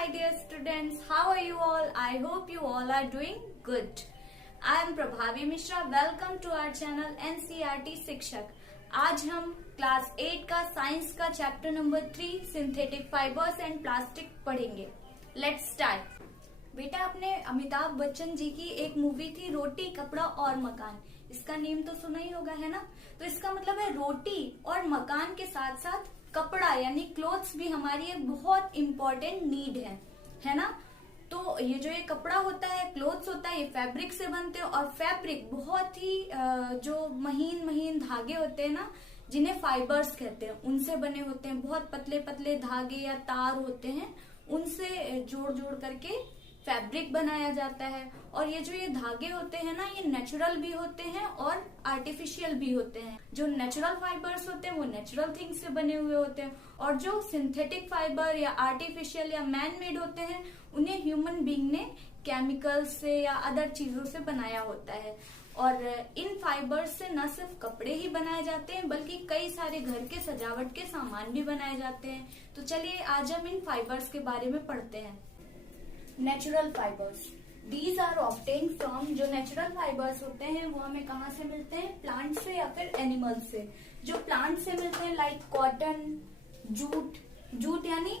my dear students. How are you all? I hope you all are doing good. I am Prabhavi Mishra. Welcome to our channel NCERT शिक्षक. आज हम class 8 का science का chapter number 3 synthetic fibres and plastic पढ़ेंगे. Let's start. बेटा, आपने अमिताभ बच्चन जी की एक मूवी थी रोटी कपड़ा और मकान. इसका नेम तो सुना ही होगा, है ना? तो इसका मतलब है रोटी और मकान के साथ साथ कपड़ा यानी क्लोथ्स भी हमारी एक बहुत इम्पोर्टेंट नीड है ना? तो ये जो ये कपड़ा होता है, क्लोथ्स होता है, ये फैब्रिक से बनते हैं और फैब्रिक बहुत ही जो महीन महीन धागे होते हैं ना, जिन्हें फाइबर्स कहते हैं, उनसे बने होते हैं. बहुत पतले पतले धागे या तार होते हैं, उनसे जोड़ जोड़ करके फैब्रिक बनाया जाता है. और ये जो ये धागे होते हैं ना, ये नेचुरल भी होते हैं और आर्टिफिशियल भी होते हैं. जो नेचुरल फाइबर्स होते हैं वो नेचुरल थिंग्स से बने हुए होते हैं, और जो सिंथेटिक फाइबर या आर्टिफिशियल या मैन मेड होते हैं, उन्हें ह्यूमन बीइंग ने केमिकल्स से या अदर चीजों से बनाया होता है. और इन फाइबर्स से न सिर्फ कपड़े ही बनाए जाते हैं, बल्कि कई सारे घर के सजावट के सामान भी बनाए जाते हैं. तो चलिए आज हम इन फाइबर्स के बारे में पढ़ते हैं. Natural fibres, these are obtained from. जो नेचुरल फाइबर्स होते हैं वो हमें कहाँ से मिलते हैं? प्लांट से या फिर एनिमल से. जो प्लांट से मिलते हैं लाइक कॉटन, जूट. जूट यानी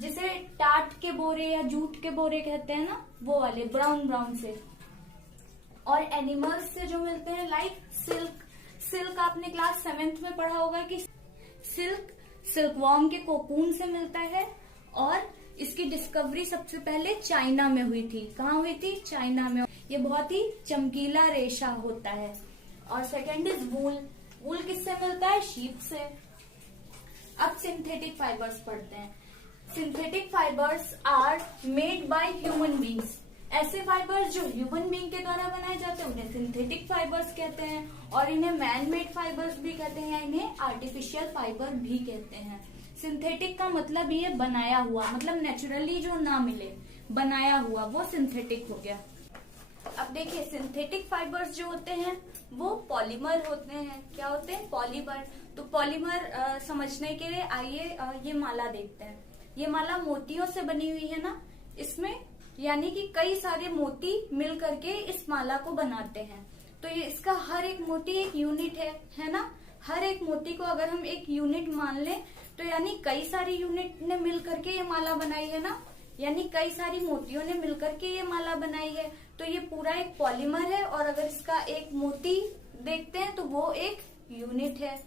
जिसे टाट के बोरे या जूट के बोरे कहते हैं ना, वो वाले ब्राउन ब्राउन से. और एनिमल्स से जो मिलते हैं लाइक सिल्क. सिल्क आपने क्लास 7th में पढ़ा होगा कि सिल्क वॉर्म के कोकून से मिलता है. और इसकी डिस्कवरी सबसे पहले चाइना में हुई थी. कहाँ हुई थी? चाइना में. ये बहुत ही चमकीला रेशा होता है. और सेकेंड इज वूल. वूल किससे मिलता है? शीप से. अब सिंथेटिक फाइबर्स पढ़ते हैं. Synthetic fibres are made by human beings. ऐसे फाइबर्स जो ह्यूमन बींग के द्वारा बनाए जाते हैं उन्हें सिंथेटिक फाइबर्स कहते हैं. और इन्हें मैन मेड फाइबर्स भी कहते हैं, या इन्हें आर्टिफिशियल फाइबर भी कहते हैं. सिंथेटिक का मतलब ये बनाया हुआ, मतलब नेचुरली जो ना मिले, बनाया हुआ, वो सिंथेटिक हो गया. अब देखिए, सिंथेटिक फाइबर्स जो होते हैं वो पॉलीमर होते हैं. क्या होते हैं? पॉलीमर. तो पॉलीमर समझने के लिए आइए ये माला देखते हैं. ये माला मोतियों से बनी हुई है ना. इसमें यानी कि कई सारे मोती मिल करके इस माला को बनाते हैं. तो ये इसका हर एक मोती एक यूनिट है ना. हर एक मोती को अगर हम एक यूनिट मान लें तो यानी कई सारी यूनिट ने मिल करके ये माला बनाई है ना. यानी कई सारी मोतियों ने मिल करके ये माला बनाई है. तो ये पूरा एक पॉलीमर है. और अगर इसका एक मोती देखते हैं तो वो एक यूनिट है.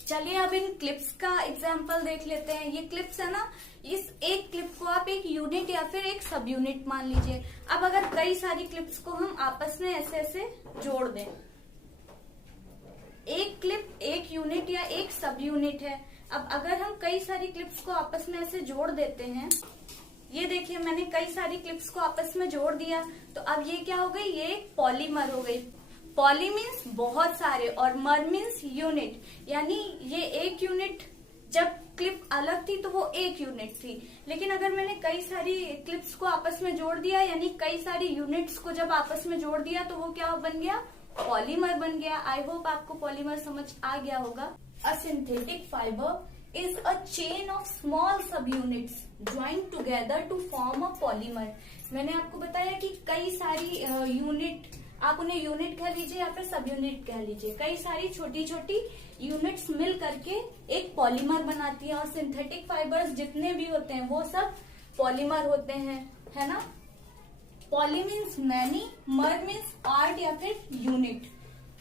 चलिए अब इन क्लिप्स का एग्जाम्पल देख लेते हैं. ये क्लिप्स है ना, इस एक क्लिप को आप एक यूनिट या फिर एक सब यूनिट मान लीजिए. अब अगर कई सारी क्लिप्स को हम आपस में ऐसे ऐसे जोड़ दें, एक क्लिप एक यूनिट या एक सब यूनिट है. अब अगर हम कई सारी क्लिप्स को आपस में ऐसे जोड़ देते हैं, ये देखिए मैंने कई सारी क्लिप्स को आपस में जोड़ दिया, तो अब ये क्या हो गई? ये एक पॉलीमर हो गई. पॉली मीन्स बहुत सारे और मर मीन्स यूनिट. यानी ये एक यूनिट, जब क्लिप अलग थी तो वो एक यूनिट थी. लेकिन अगर मैंने कई सारी क्लिप्स को आपस में जोड़ दिया, यानी कई सारी यूनिट्स को जब आपस में जोड़ दिया, तो वो क्या बन गया? पॉलीमर बन गया. आई होप आपको पॉलीमर समझ आ गया होगा. A synthetic fibre is a chain of small sub units joint together to form a polymer. मैंने आपको बताया कि कई सारी यूनिट, आप उन्हें यूनिट कह लीजिए या फिर सब यूनिट कह लीजिए, कई सारी छोटी छोटी यूनिट्स मिल करके एक पॉलीमर बनाती है. और सिंथेटिक फाइबर्स जितने भी होते हैं वो सब पॉलीमर होते हैं, है ना. पॉली मीन्स मैनी, मर मीन्स पार्ट या फिर यूनिट.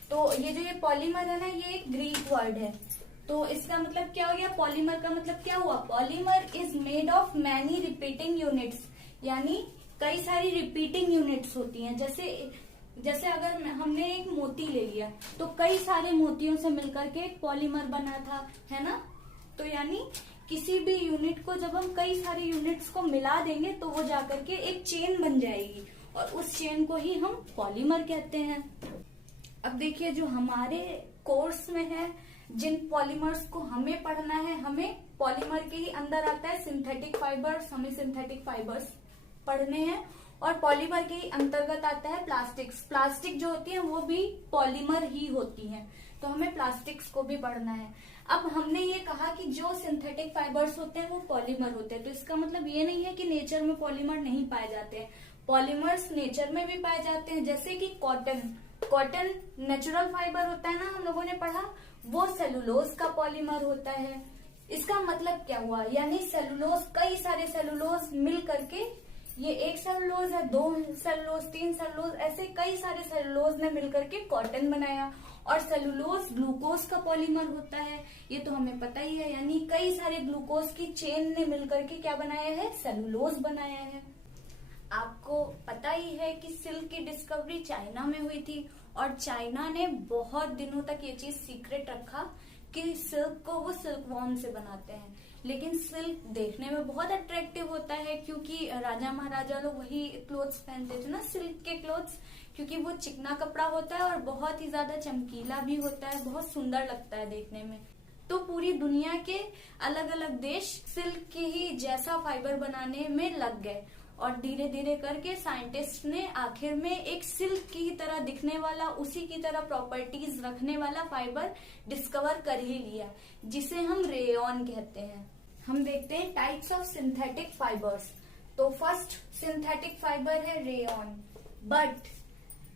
तो ये जो ये पॉलीमर है ना, ये एक ग्रीक वर्ड है. तो इसका मतलब क्या हो गया? पॉलीमर का मतलब क्या हुआ? Polymer is made of many repeating units. यानी कई सारी रिपीटिंग यूनिट्स होती हैं. जैसे अगर हमने एक मोती ले लिया तो कई सारे मोतियों से मिलकर के एक पॉलीमर बना था, है ना. तो यानी किसी भी यूनिट को जब हम कई सारी यूनिट्स को मिला देंगे तो वो जाकर के एक चेन बन जाएगी, और उस चेन को ही हम पॉलीमर कहते हैं. अब देखिए, जो हमारे कोर्स में है, जिन पॉलीमर्स को हमें पढ़ना है, हमें पॉलीमर के ही अंदर आता है सिंथेटिक फाइबर्स. हमें सिंथेटिक फाइबर्स पढ़ने हैं. और पॉलीमर के ही अंतर्गत आता है प्लास्टिक्स. प्लास्टिक जो होती है वो भी पॉलीमर ही होती है. तो हमें प्लास्टिक्स को भी पढ़ना है. अब हमने ये कहा कि जो सिंथेटिक फाइबर्स होते हैं वो पॉलीमर होते हैं, तो इसका मतलब ये नहीं है कि नेचर में पॉलीमर नहीं पाए जाते हैं। पॉलीमर्स नेचर में भी पाए जाते हैं, जैसे कि कॉटन नेचुरल फाइबर होता है ना, हम लोगों ने पढ़ा, वो सेलुलोज का पॉलीमर होता है। इसका मतलब क्या हुआ, यानी सेलुलोज, कई सारे सेलुलोज मिल करके, ये एक सेलुलोज है, दो सेलुलोज, तीन सेलुलोज, ऐसे कई सारे सेलुलोज ने मिलकर के कॉटन बनाया। और सेलुलोज ग्लूकोज का पॉलीमर होता है, ये तो हमें पता ही है, यानी कई सारे ग्लूकोज की चेन ने मिलकर के क्या बनाया है, सेलुलोज बनाया है। आपको पता ही है कि सिल्क की डिस्कवरी चाइना में हुई थी, और चाइना ने बहुत दिनों तक ये चीज सीक्रेट रखा कि सिल्क को वो सिल्क वॉर्म से बनाते हैं। लेकिन सिल्क देखने में बहुत अट्रैक्टिव होता है, क्योंकि राजा महाराजा लोग वही क्लोथ्स पहनते थे ना, सिल्क के क्लोथ्स, क्योंकि वो चिकना कपड़ा होता है और बहुत ही ज्यादा चमकीला भी होता है, बहुत सुंदर लगता है देखने में। तो पूरी दुनिया के अलग अलग देश सिल्क की ही जैसा फाइबर बनाने में लग गए, और धीरे धीरे करके साइंटिस्ट ने आखिर में एक सिल्क की तरह दिखने वाला, उसी की तरह प्रॉपर्टीज रखने वाला फाइबर डिस्कवर कर ही लिया, जिसे हम रेयॉन कहते हैं। हम देखते हैं टाइप्स ऑफ सिंथेटिक फाइबर्स। तो फर्स्ट सिंथेटिक फाइबर है रेयॉन। बट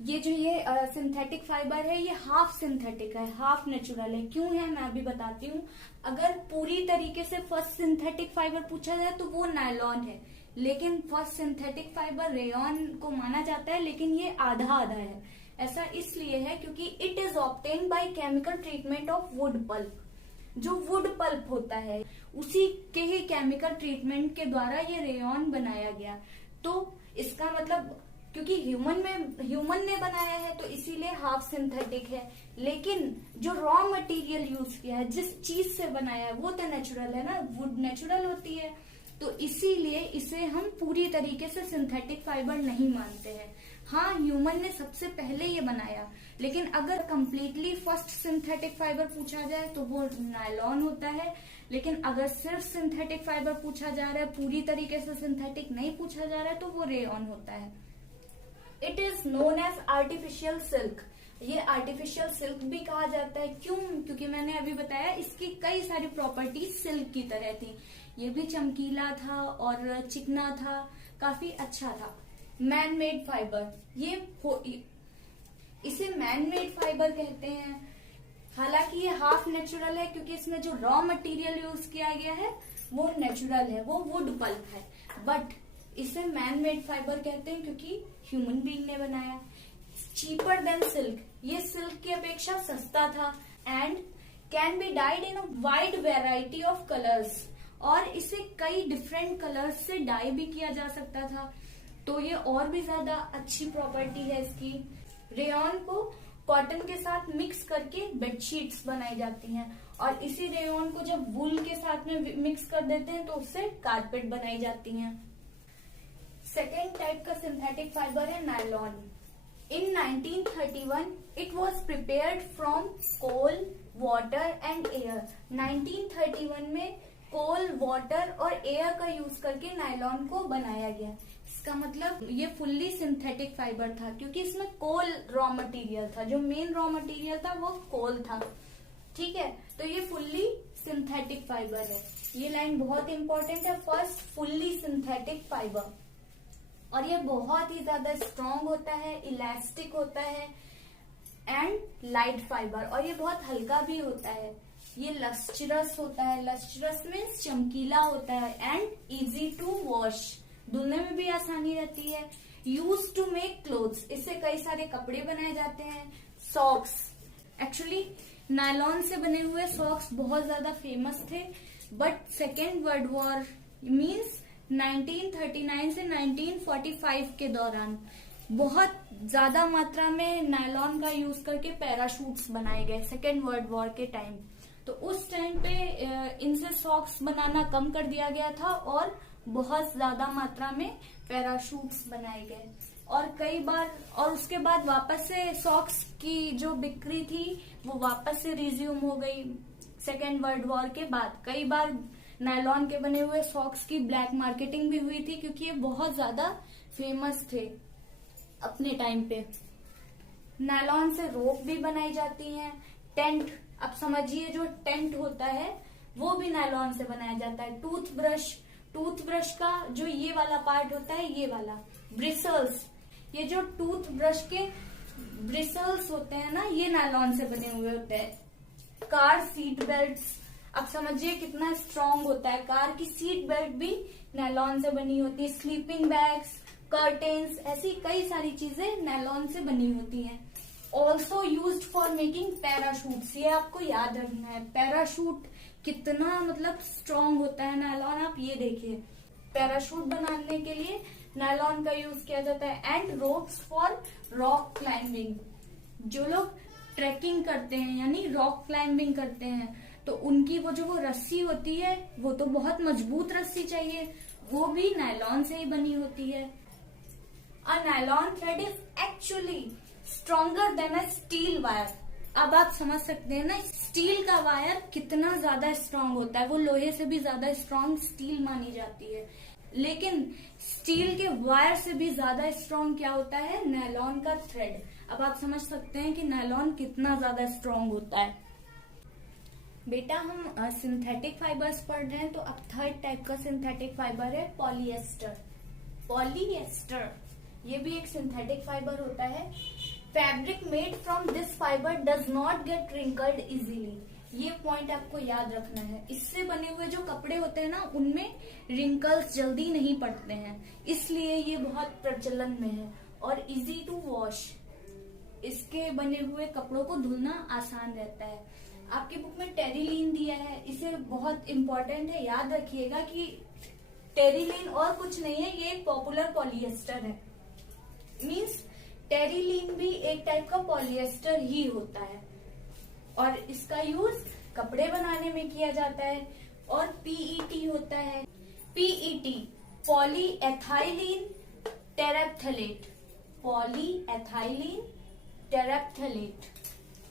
ये जो ये सिंथेटिक फाइबर है, ये हाफ सिंथेटिक है, हाफ नेचुरल है। क्यों है मैं अभी बताती हूँ। अगर पूरी तरीके से फर्स्ट सिंथेटिक फाइबर पूछा जाए तो वो नायलॉन है, लेकिन फर्स्ट सिंथेटिक फाइबर रेयॉन को माना जाता है, लेकिन ये आधा आधा है। ऐसा इसलिए है क्योंकि it is obtain by chemical treatment of wood pulp. जो वुड पल्प होता है उसी के ही केमिकल ट्रीटमेंट के द्वारा ये रेयॉन बनाया गया। तो इसका मतलब क्योंकि ह्यूमन ने बनाया है तो इसीलिए हाफ सिंथेटिक है, लेकिन जो रॉ मटेरियल यूज किया है, जिस चीज से बनाया है, वो तो नेचुरल है ना, वुड नेचुरल होती है, तो इसीलिए इसे हम पूरी तरीके से सिंथेटिक फाइबर नहीं मानते हैं। हाँ, ह्यूमन ने सबसे पहले ये बनाया, लेकिन अगर कंप्लीटली फर्स्ट सिंथेटिक फाइबर पूछा जाए तो वो नायलॉन होता है। लेकिन अगर सिर्फ सिंथेटिक फाइबर पूछा जा रहा है, पूरी तरीके से सिंथेटिक नहीं पूछा जा रहा है, तो वो रेयॉन होता है। It is known as artificial silk. ये आर्टिफिशियल सिल्क भी कहा जाता है। क्यों? क्योंकि मैंने अभी बताया इसकी कई सारी प्रॉपर्टीज सिल्क की तरह थी। ये भी चमकीला था और चिकना था, काफी अच्छा था। मैन मेड फाइबर, इसे मैन मेड फाइबर कहते हैं। हालांकि ये हाफ नेचुरल है, क्योंकि इसमें जो रॉ मटेरियल यूज किया गया है वो नेचुरल है, वो वुड पल्प है, बट इसे मैन मेड फाइबर कहते हैं क्योंकि ह्यूमन बीइंग ने बनाया। चीपर देन सिल्क, ये सिल्क की अपेक्षा सस्ता था। And can be died in a wide variety of colours, और इसे कई डिफरेंट कलर्स से डाई भी किया जा सकता था, तो ये और भी ज्यादा अच्छी प्रॉपर्टी है इसकी। रेयॉन को कॉटन के साथ मिक्स करके बेडशीट्स बनाई जाती हैं, और इसी रेयॉन को जब वूल के साथ में मिक्स कर देते हैं तो उससे कारपेट बनाई जाती हैं। सेकेंड टाइप का सिंथेटिक फाइबर है nylon. In 1931 it was prepared from coal, water and air. 1931 में कोल, वाटर और एयर का यूज करके नायलॉन को बनाया गया। इसका मतलब ये फुल्ली सिंथेटिक फाइबर था, क्योंकि इसमें कोल रॉ मटेरियल था, जो मेन रॉ मटेरियल था वो कोल था। ठीक है, तो ये फुल्ली सिंथेटिक फाइबर है। ये लाइन बहुत इंपॉर्टेंट है, फर्स्ट फुल्ली सिंथेटिक फाइबर। और ये बहुत ही ज्यादा स्ट्रॉन्ग होता है, इलास्टिक होता है एंड लाइट फाइबर, और ये बहुत हल्का भी होता है। ये लस्ट्रस होता है, लस्ट्रस मीन्स चमकीला होता है, एंड इजी टू वॉश, धुलने में भी आसानी रहती है। यूज टू मेक क्लोथ्स, इससे कई सारे कपड़े बनाए जाते हैं। सॉक्स, एक्चुअली नायलॉन से बने हुए सॉक्स बहुत ज्यादा फेमस थे, but second world war means 1939 से 1945 के दौरान बहुत ज्यादा मात्रा में नायलॉन का यूज करके पैराशूट्स बनाए गए सेकेंड वर्ल्ड वॉर के टाइम। तो उस टाइम पे इनसे सॉक्स बनाना कम कर दिया गया था और बहुत ज्यादा मात्रा में पैराशूट्स बनाए गए, और कई बार, और उसके बाद वापस से सॉक्स की जो बिक्री थी वो वापस से रिज्यूम हो गई सेकेंड वर्ल्ड वॉर के बाद। कई बार नायलॉन के बने हुए सॉक्स की ब्लैक मार्केटिंग भी हुई थी, क्योंकि ये बहुत ज्यादा फेमस थे अपने टाइम पे। नायलॉन से रोप भी बनाई जाती हैं, टेंट अब समझिए जो टेंट होता है वो भी नायलॉन से बनाया जाता है। टूथब्रश का जो ये वाला पार्ट होता है, ये वाला ब्रिसल्स, ये जो टूथब्रश के ब्रिसल्स होते हैं ना, ये नायलॉन से बने हुए होते हैं। कार सीट बेल्ट्स, अब समझिए कितना स्ट्रॉन्ग होता है। कार की सीट बेल्ट भी नायलॉन से बनी होती है। स्लीपिंग बैग्स, कर्टेन्स, ऐसी कई सारी चीजें नायलॉन से बनी होती हैं। Also used for making parachutes, ये आपको याद रखना है। पैराशूट कितना मतलब स्ट्रॉन्ग होता है नायलॉन, आप ये देखिए। पैराशूट बनाने के लिए नायलॉन का यूज किया जाता है। And ropes for rock climbing, जो लोग ट्रैकिंग करते हैं यानी रॉक क्लाइंबिंग करते हैं तो उनकी वो रस्सी होती है वो तो बहुत मजबूत रस्सी चाहिए, वो भी नायलॉन से ही बनी होती है। A nylon thread is actually stronger than a steel wire. अब आप समझ सकते हैं ना, स्टील का वायर कितना ज्यादा स्ट्रांग होता है, वो लोहे से भी ज्यादा स्ट्रांग स्टील मानी जाती है। लेकिन स्टील के वायर से भी ज्यादा स्ट्रांग क्या होता है, नायलॉन का थ्रेड। अब आप समझ सकते हैं कि नायलॉन कितना ज्यादा स्ट्रांग होता है। बेटा हम सिंथेटिक फाइबर्स पढ़ रहे हैं, तो अब थर्ड टाइप का सिंथेटिक फाइबर है पॉलिएस्टर। पॉलिएस्टर ये भी एक सिंथेटिक फाइबर होता है। Fabric made from this fibre does not gate wrinkled easily, ये पॉइंट आपको याद रखना है। इससे बने हुए जो कपड़े होते हैं ना, उनमें रिंकल्स जल्दी नहीं पड़ते हैं, इसलिए ये बहुत प्रचलन में है। और इजी टू वॉश, इसके बने हुए कपड़ों को धुलना आसान रहता है। आपकी बुक में टेरिलीन दिया है, इसे बहुत इंपॉर्टेंट है, याद रखिएगा कि टेरिलीन और कुछ नहीं है, ये एक पॉपुलर पॉलिएस्टर है। मीन्स टेरिलीन भी एक टाइप का पॉलिएस्टर ही होता है और इसका यूज कपड़े बनाने में किया जाता है। और पीईटी होता है, पीईटी पॉलीएथाइलीन टेरेप्थलेट, पॉलीएथाइलीन टेरेप्थलेट।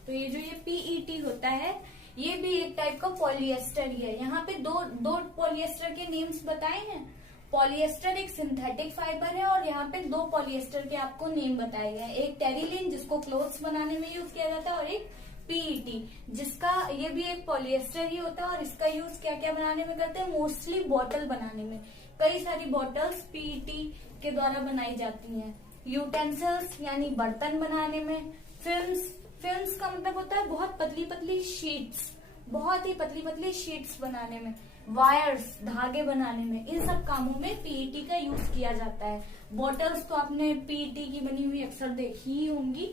तो ये जो ये पीईटी होता है ये भी एक टाइप का पॉलिएस्टर ही है। यहाँ पे दो पॉलिएस्टर के नेम्स बताए हैं। पॉलिएस्टर एक सिंथेटिक फाइबर है और यहाँ पे दो पॉलिएस्टर के आपको नेम बताए गए हैं। एक टेरिलीन जिसको क्लोथ्स बनाने में यूज किया जाता है और एक पीईटी जिसका ये भी एक पॉलिएस्टर ही होता है और इसका यूज क्या क्या बनाने में करते हैं, मोस्टली बॉटल बनाने में। कई सारी बॉटल्स पीईटी के द्वारा बनाई जाती हैं। यूटेंसिल्स यानी बर्तन बनाने में। फिल्म्स का मतलब होता है बहुत पतली पतली शीट्स, बहुत ही पतली पतली शीट्स बनाने में। वायर्स धागे बनाने में, इन सब कामों में पीईटी का यूज किया जाता है। बॉटल्स तो आपने पीईटी की बनी हुई अक्सर देखी ही होंगी।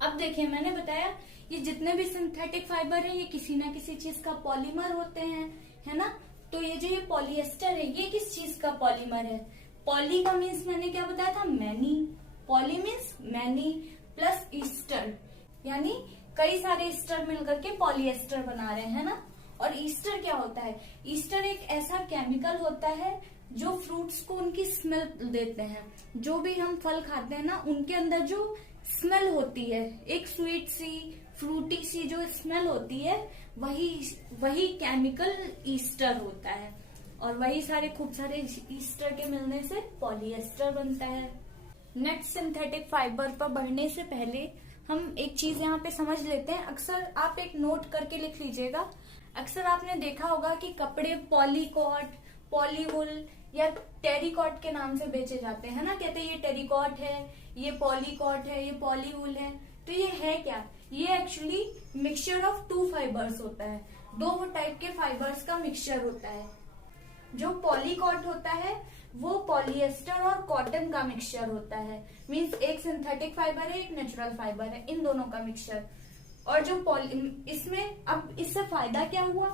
अब देखिए मैंने बताया ये जितने भी सिंथेटिक फाइबर है ये किसी ना किसी चीज का पॉलीमर होते हैं, है ना। तो ये जो ये पॉलिएस्टर है ये किस चीज का पॉलीमर है। पॉली का मीन्स मैंने क्या बताया था, many. Poly means many plus Easter, यानी कई सारे ईस्टर मिलकर के पॉलिएस्टर बना रहे हैं ना। और ईस्टर क्या होता है, ईस्टर एक ऐसा केमिकल होता है जो फ्रूट्स को उनकी स्मेल देते हैं। जो भी हम फल खाते हैं ना उनके अंदर जो स्मेल होती है, एक स्वीट सी फ्रूटी सी जो स्मेल होती है, वही केमिकल ईस्टर होता है। और वही सारे खूब सारे ईस्टर के मिलने से पॉलिएस्टर बनता है। नेक्स्ट सिंथेटिक फाइबर पर बढ़ने से पहले हम एक चीज यहाँ पे समझ लेते हैं। अक्सर आप एक नोट करके लिख लीजिएगा। अक्सर आपने देखा होगा कि कपड़े पॉलीकॉट, पॉलीवुल या टेरिकॉट के नाम से बेचे जाते हैं ना। कहते हैं ये टेरिकॉट है, ये पॉलीकॉट है, ये पॉलीवुल है। तो ये है क्या, ये actually mixture of two fibres होता है। दो टाइप के फाइबर्स का मिक्सचर होता है। जो पॉलीकॉट होता है वो पॉलिएस्टर और कॉटन का मिक्सचर होता है। मीन्स एक सिंथेटिक फाइबर है, एक नेचुरल फाइबर है, इन दोनों का मिक्सचर। और जो इसमें अब इससे फायदा क्या हुआ,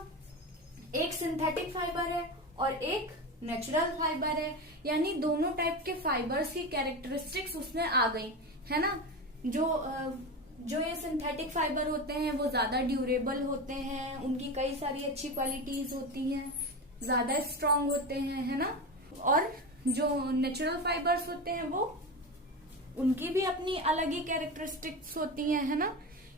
एक सिंथेटिक फाइबर है और एक नेचुरल फाइबर है, यानी दोनों टाइप के फाइबर्स की कैरेक्टरिस्टिक्स उसमें आ गई, है ना। जो ये सिंथेटिक फाइबर होते हैं वो ज्यादा ड्यूरेबल होते हैं, उनकी कई सारी अच्छी क्वालिटीज होती हैं, ज्यादा स्ट्रांग होते हैं, है ना। और जो नेचुरल फाइबर्स होते हैं वो उनकी भी अपनी अलग ही कैरेक्टरिस्टिक्स होती हैं, है ना,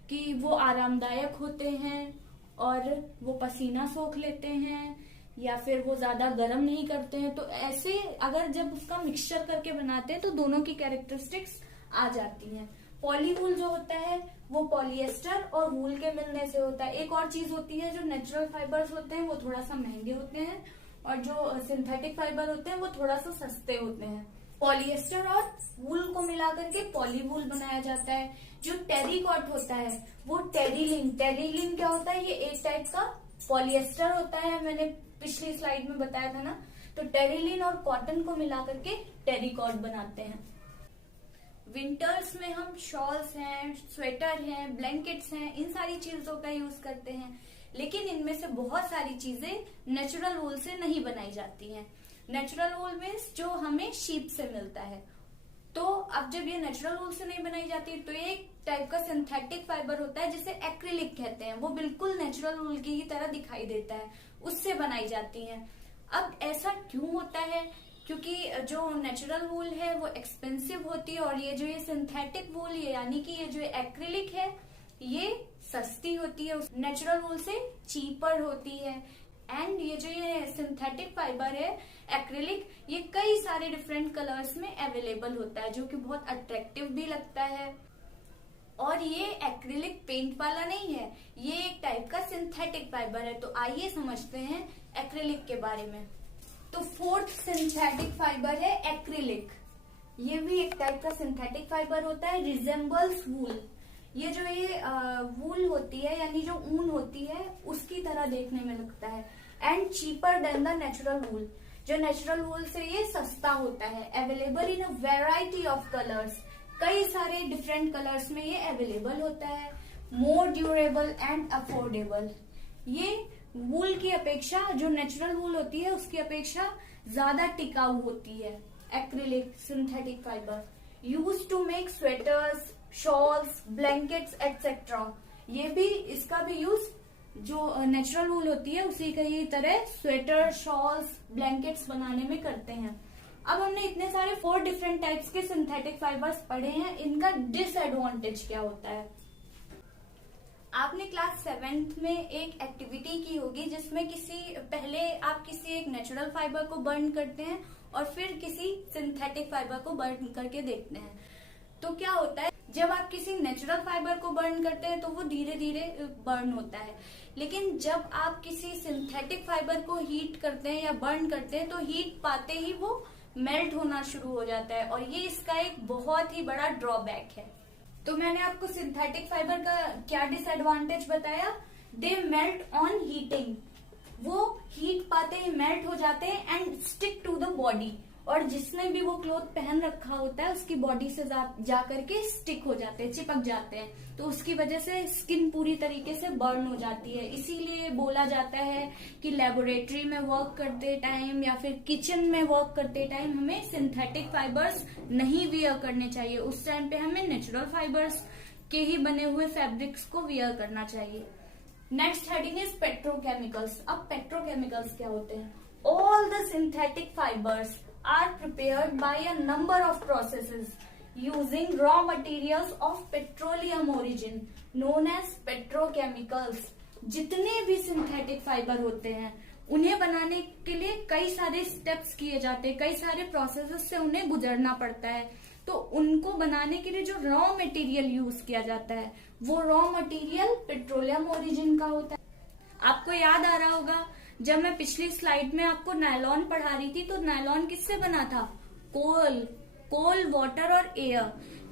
कि वो आरामदायक होते हैं और वो पसीना सोख लेते हैं या फिर वो ज्यादा गर्म नहीं करते हैं। तो ऐसे अगर जब उसका मिक्सचर करके बनाते हैं तो दोनों की कैरेक्टरिस्टिक्स आ जाती हैं। पॉली वूल जो होता है वो पॉलिएस्टर और वूल के मिलने से होता है। एक और चीज होती है, जो नेचुरल फाइबर्स होते हैं वो थोड़ा सा महंगे होते हैं और जो सिंथेटिक फाइबर होते हैं वो थोड़ा सा सस्ते होते हैं। पॉलिएस्टर और वूल को मिला करके पॉली वूल बनाया जाता है। जो टेरिकॉट होता है वो टेरिलिन क्या होता है, ये एक टाइप का पॉलिएस्टर होता है, मैंने पिछली स्लाइड में बताया था ना। तो टेरिलिन और कॉटन को मिला करके टेरिकॉट बनाते हैं। विंटर्स में हम शॉल्स हैं, स्वेटर हैं, ब्लैंकेट्स हैं, इन सारी चीजों का यूज करते हैं, लेकिन इनमें से बहुत सारी चीजें नेचुरल वूल से नहीं बनाई जाती हैं। नेचुरल वूल मीन्स जो हमें शीप से मिलता है। तो अब जब ये नेचुरल वूल से नहीं बनाई जाती तो ये एक टाइप का सिंथेटिक फाइबर होता है जिसे एक्रिलिक कहते हैं। वो बिल्कुल नेचुरल वूल की ही तरह दिखाई देता है, उससे बनाई जाती हैं। अब ऐसा क्यों होता है? क्योंकि जो नेचुरल वूल है वो एक्सपेंसिव होती है और ये जो ये सिंथेटिक वूल है यानी कि ये जो एक्रिलिक है ये सस्ती होती है, नेचुरल वूल से चीपर होती है। एंड ये जो ये सिंथेटिक फाइबर है एक्रिलिक, ये कई सारे डिफरेंट कलर्स में अवेलेबल होता है जो कि बहुत अट्रैक्टिव भी लगता है। और ये एक्रिलिक पेंट वाला नहीं है, ये एक टाइप का सिंथेटिक फाइबर है। तो आइए समझते हैं एक्रिलिक के बारे में। तो फोर्थ सिंथेटिक फाइबर है एक्रिलिक। ये भी एक टाइप का सिंथेटिक फाइबर होता है, रिजेंबल्स वूल। ये जो ये वूल होती है यानी जो ऊन होती है उसकी तरह देखने में लगता है। And cheaper than the natural wool, जो नेचुरल वूल से ये सस्ता होता है। Available in a variety of colours, कई सारे डिफरेंट कलर्स में ये अवेलेबल होता है। मोर ड्यूरेबल एंड अफोर्डेबल, ये वूल की अपेक्षा, जो नेचुरल वूल होती है उसकी अपेक्षा ज्यादा टिकाऊ होती है। Acrylic synthetic fibre used to make sweaters, shawls, blankets etcetera. ये भी, इसका भी यूज जो नेचुरल वूल होती है उसी का ही तरह स्वेटर, शॉल्स, ब्लैंकेट्स बनाने में करते हैं। अब हमने इतने सारे 4 डिफरेंट टाइप्स के सिंथेटिक फाइबर्स पढ़े हैं, इनका डिसएडवांटेज क्या होता है? आपने क्लास 7th में एक एक्टिविटी की होगी जिसमें पहले आप किसी एक नेचुरल फाइबर को बर्न करते हैं और फिर किसी सिंथेटिक फाइबर को बर्न करके देखते हैं। तो क्या होता है, जब आप किसी नेचुरल फाइबर को बर्न करते हैं तो वो धीरे धीरे बर्न होता है, लेकिन जब आप किसी सिंथेटिक फाइबर को हीट करते हैं या बर्न करते हैं तो हीट पाते ही वो मेल्ट होना शुरू हो जाता है और ये इसका एक बहुत ही बड़ा ड्रॉबैक है। तो मैंने आपको सिंथेटिक फाइबर का क्या डिसएडवांटेज बताया? दे मेल्ट ऑन हीटिंग, वो हीट पाते ही मेल्ट हो जाते हैं and stick to the body, और जिसने भी वो क्लोथ पहन रखा होता है उसकी बॉडी से जा करके स्टिक हो जाते हैं, चिपक जाते हैं। तो उसकी वजह से स्किन पूरी तरीके से बर्न हो जाती है। इसीलिए बोला जाता है कि लेबोरेटरी में वर्क करते टाइम या फिर किचन में वर्क करते टाइम हमें सिंथेटिक फाइबर्स नहीं वियर करने चाहिए। उस टाइम पे हमें नेचुरल फाइबर्स के ही बने हुए फैब्रिक्स को वियर करना चाहिए। Next heading is petrochemicals. अब पेट्रोकेमिकल्स क्या होते हैं? All the synthetic fibres are prepared by a number of processes using raw materials of petroleum origin known as petrochemicals। जितने भी सिंथेटिक फाइबर होते हैं उन्हें बनाने के लिए कई सारे स्टेप्स किए जाते हैं, कई सारे प्रोसेसेस से उन्हें गुजरना पड़ता है। तो उनको बनाने के लिए जो रॉ मटेरियल यूज किया जाता है वो रॉ मटेरियल पेट्रोलियम ओरिजिन का होता है। आपको याद आ रहा होगा जब मैं पिछली स्लाइड में आपको नायलॉन पढ़ा रही थी तो नायलॉन किससे बना था? कोल, वाटर और एयर,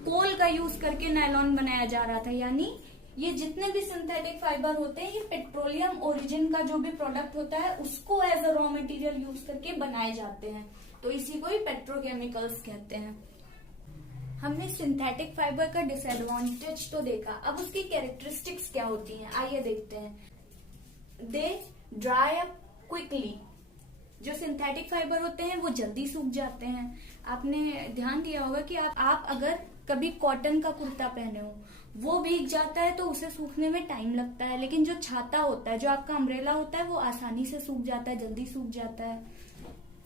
कोल का यूज करके नायलॉन बनाया जा रहा था। यानी ये जितने भी सिंथेटिक फाइबर होते हैं ये पेट्रोलियम ओरिजिन का जो भी प्रोडक्ट होता है उसको as a raw material use करके बनाए जाते हैं। तो इसी को ही पेट्रोकेमिकल्स कहते हैं। हमने सिंथेटिक फाइबर का डिसएडवांटेज तो देखा, अब उसकी कैरेक्टरिस्टिक्स क्या होती हैं आइए देखते हैं। दे ड्राई अप क्विकली, जो सिंथेटिक फाइबर होते हैं वो जल्दी सूख जाते हैं। आपने ध्यान दिया होगा कि आप अगर कभी कॉटन का कुर्ता पहने हो वो भीग जाता है तो उसे सूखने में टाइम लगता है, लेकिन जो छाता होता है, जो आपका अम्ब्रेला होता है वो आसानी से सूख जाता है, जल्दी सूख जाता है।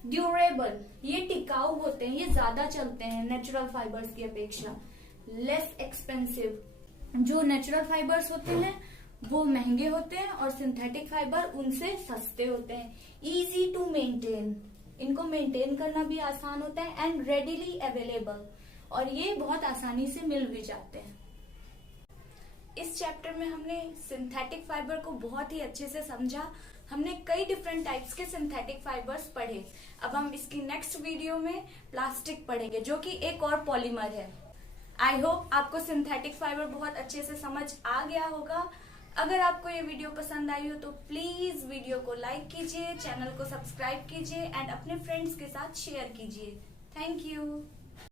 ड्यूरेबल, ये टिकाऊ होते हैं, ये ज्यादा चलते हैं नेचुरल फाइबर्स की अपेक्षा। लेस एक्सपेंसिव, जो नेचुरल फाइबर्स होते हैं वो महंगे होते हैं और सिंथेटिक फाइबर उनसे सस्ते होते हैं। इजी टू मेंटेन, इनको मेंटेन करना भी आसान होता है। एंड रेडिली अवेलेबल, और ये बहुत आसानी से मिल भी जाते हैं। इस चैप्टर में हमने सिंथेटिक फाइबर को बहुत ही अच्छे से समझा। हमने कई डिफरेंट टाइप्स के सिंथेटिक फाइबर्स पढ़े। अब हम इसकी नेक्स्ट वीडियो में प्लास्टिक पढ़ेंगे, जो कि एक और पॉलीमर है। आई होप आपको सिंथेटिक फाइबर बहुत अच्छे से समझ आ गया होगा। अगर आपको ये वीडियो पसंद आई हो तो प्लीज वीडियो को लाइक कीजिए, चैनल को सब्सक्राइब कीजिए एंड अपने फ्रेंड्स के साथ शेयर कीजिए। Thank you.